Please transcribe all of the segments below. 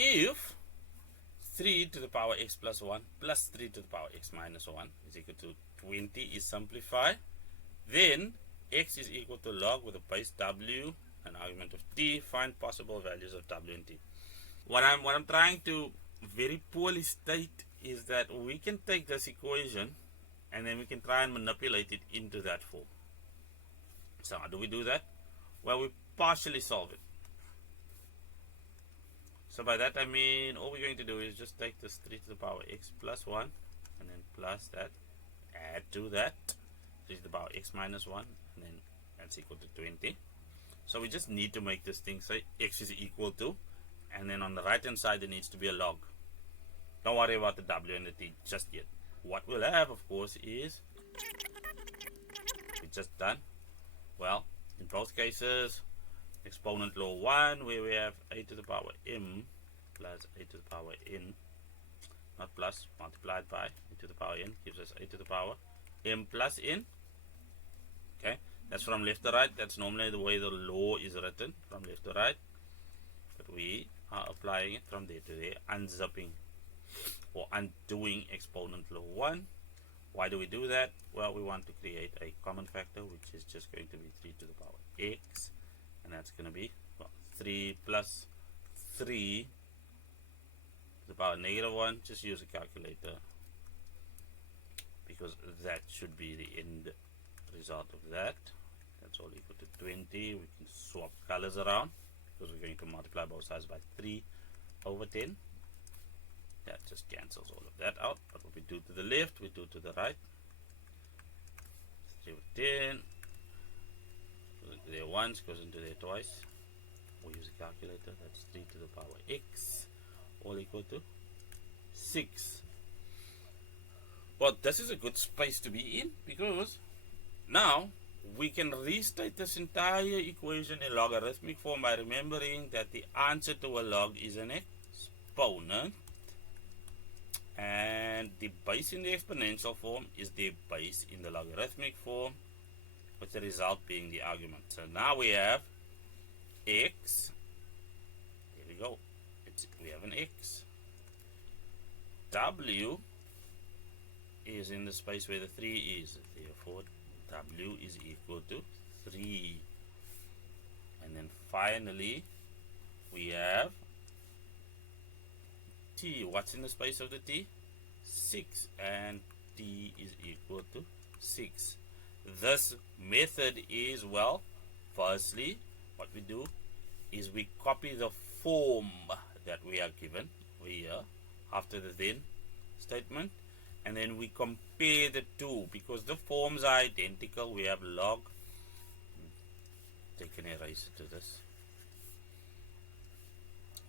if 3 to the power x plus 1 plus 3 to the power x minus 1 is equal to 20 is simplified, then x is equal to log with a base w, an argument of t, find possible values of w and t. What I'm trying to very poorly state is that we can take this equation and then we can try and manipulate it into that form. So how do we do that? Well, we partially solve it. So by that I mean all we're going to do is just take this 3 to the power x plus 1 and then plus that, add to that 3 to the power x minus 1, and then that's equal to 20. So we just need to make this thing say x is equal to, and then on the right hand side there needs to be a log. Don't worry about the w and the t just yet. What we'll have, of course, is we just done, well, in both cases, exponent law 1, where we have a to the power m plus a to the power n, not plus, multiplied by a to the power n, gives us a to the power m plus n. Okay, that's from left to right. That's normally the way the law is written, from left to right. But we are applying it from there to there, unzipping or undoing exponent law 1. Why do we do that? Well, we want to create a common factor, which is just going to be 3 to the power x, and that's going to be, well, 3 plus 3 to the power negative 1. Just use a calculator because that should be the end result of that. That's all equal to 20. We can swap colors around because we're going to multiply both sides by 3 over 10. That just cancels all of that out. But what we do to the left, we do to the right. 3 over 10 goes into there once, goes into there twice. We use a calculator. That's 3 to the power x, all equal to 6. Well, this is a good space to be in because now we can restate this entire equation in logarithmic form by remembering that the answer to a log is an exponent, and the base in the exponential form is the base in the logarithmic form, with the result being the argument. So now we have x, here we go, we have an x. W is in the space where the 3 is, therefore w is equal to 3. And then finally we have t. What's in the space of the t? 6, and t is equal to 6. This method is, well, firstly what we do is we copy the form that we are given here after the then statement, and then we compare the two because the forms are identical. We have log, take an eraser to this.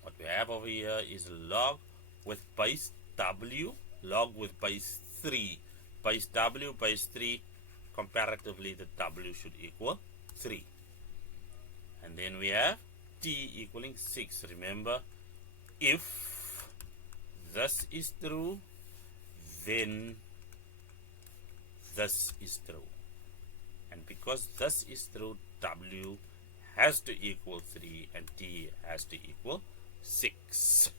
What we have over here is log with base w, log with base 3, base w, base 3, comparatively the w should equal 3. And then we have t equaling 6. Remember, if this is true, then this is true. And because this is true, w has to equal 3 and t has to equal 6.